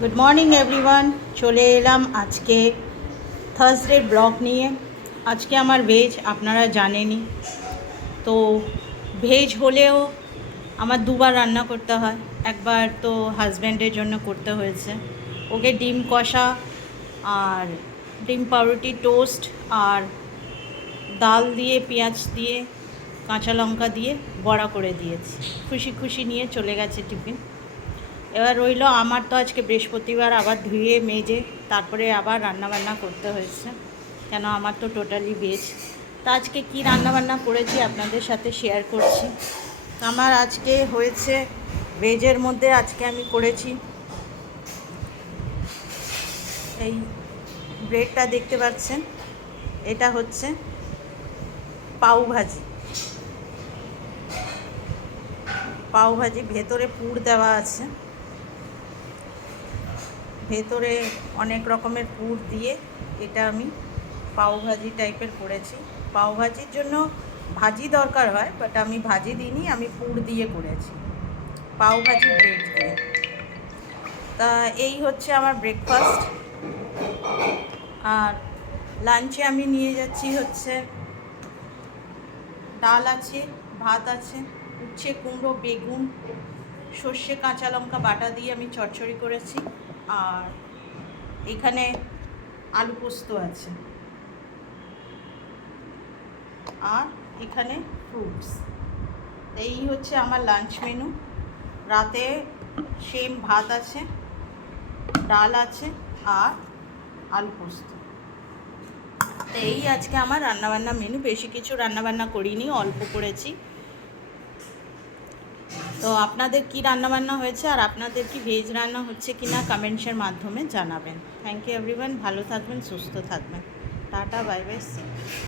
Good morning everyone, চলে এলাম আজকে থার্সডে ব্লগ নিয়ে। আজকে আমার ভেজ, আপনারা জানেনই তো। ভেজ হলেও আমার দুবার রান্না করতে হয়। একবার তো হাজব্যান্ডের জন্য করতে হয়েছে, ওকে ডিম কষা আর ডিম পাউরুটি টোস্ট আর ডাল দিয়ে পেঁয়াজ দিয়ে কাঁচা লঙ্কা দিয়ে বড়া করে দিয়েছি। খুশি খুশি নিয়ে চলে গেছে টিফিন। এবার রইল আমার, তো আজকে বৃহস্পতিবার, আবার ধুয়ে মেজে তারপরে আবার রান্নাবান্না করতে হয়েছে, কেন আমার তো টোটালি ভেজ। তা আজকে কী রান্নাবান্না করেছি আপনাদের সাথে শেয়ার করছি। আমার আজকে হয়েছে ভেজের মধ্যে, আজকে আমি করেছি এই ব্রেডটা দেখতে পাচ্ছেন, এটা হচ্ছে পাউ ভাজি। পাউ ভাজি ভেতরে পুর দেওয়া আছে, ভেতরে অনেক রকমের পুর দিয়ে এটা আমি পাউভাজি টাইপের করেছি। পাউভাজির জন্য ভাজি দরকার হয়, বাট আমি ভাজি দিইনি, আমি পুর দিয়ে করেছি পাউভাজি ব্রেড দিয়ে। তা এই হচ্ছে আমার ব্রেকফাস্ট। আর লাঞ্চে আমি নিয়ে যাচ্ছি হচ্ছে ডাল আছে, ভাত আছে, উচ্ছে কুমড়ো বেগুন সর্ষে কাঁচা লঙ্কা বাটা দিয়ে আমি চচ্চড়ি করেছি, আর এখানে আলু পোস্ত আছে, আর এখানে ফ্রুটস। এই হচ্ছে আমার লাঞ্চ মেনু। রাতে সেম ভাত আছে, ডাল আছে আর আলু পোস্ত। তো এই আজকে আমার রান্নাবান্না মেনু। বেশি কিছু রান্নাবান্না করিনি, অল্প করেছি। তো আপনাদের কি রান্নাবান্না হয়েছে, আর আপনাদের কি ভেজ রান্না হচ্ছে কিনা কমেন্টসের মাধ্যমে জানাবেন। থ্যাংক ইউ এভরিওয়ান, ভালো থাকবেন, সুস্থ থাকবেন। Tata, bye bye, C.